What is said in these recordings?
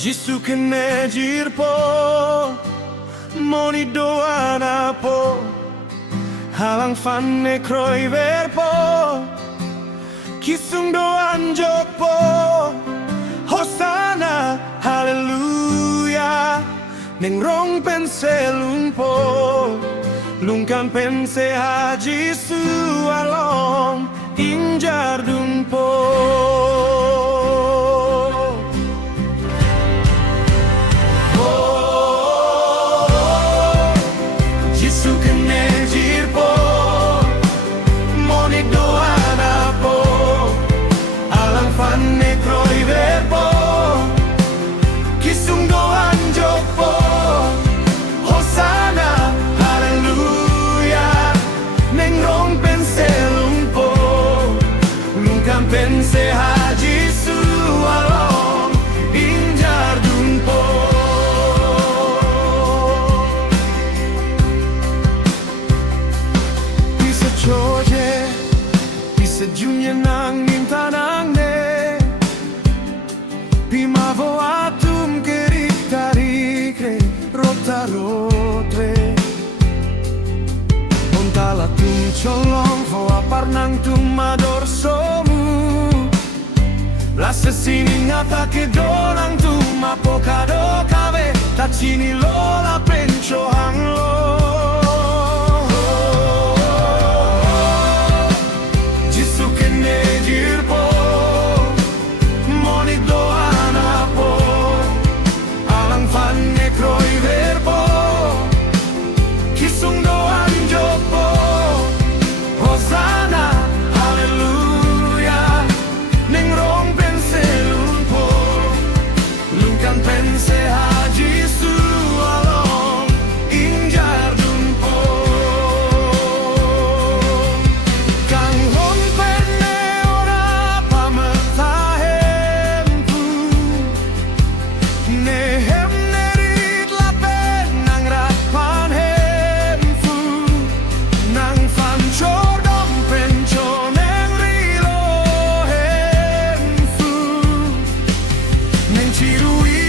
Jisu kene jirpo moni doana po halang fanne kroi verpo kisung doan jokpo hosana haleluya neng rong penselun po lungkan pense ha Jisu along injar dun po. Pense ha Jisu along injar dun po. Bisa choje, bisa junya nang minta nang ne Pimavo atum kerik tarik re rota rotre Ontala tum cholong fo apar nang tum mador somu La sesini ngata che donang tu ma poca do cave tacini lo la pencio hang lo Jisu kene jirpo moni do anapo alang fanne kroi verpo kisung do anjopo hosana haleluya neng rong pense ha Jisu along injar dun po kang rompene ora pametahempu nehem nerit lapen nang rapan hemfu nang fancho dom pencho neng rilo hemfu neng cirui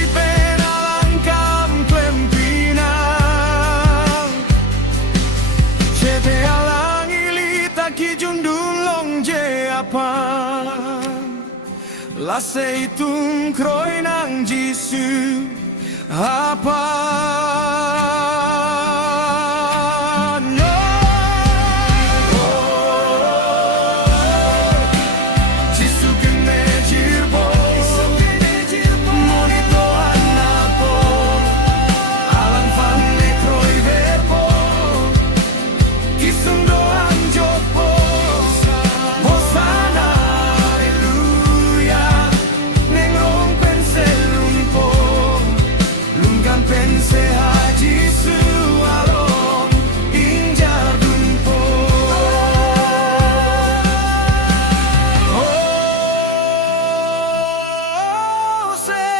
La seitung kroi nang Jisu apa pense ha Jisu along injar dun po. Oh senasa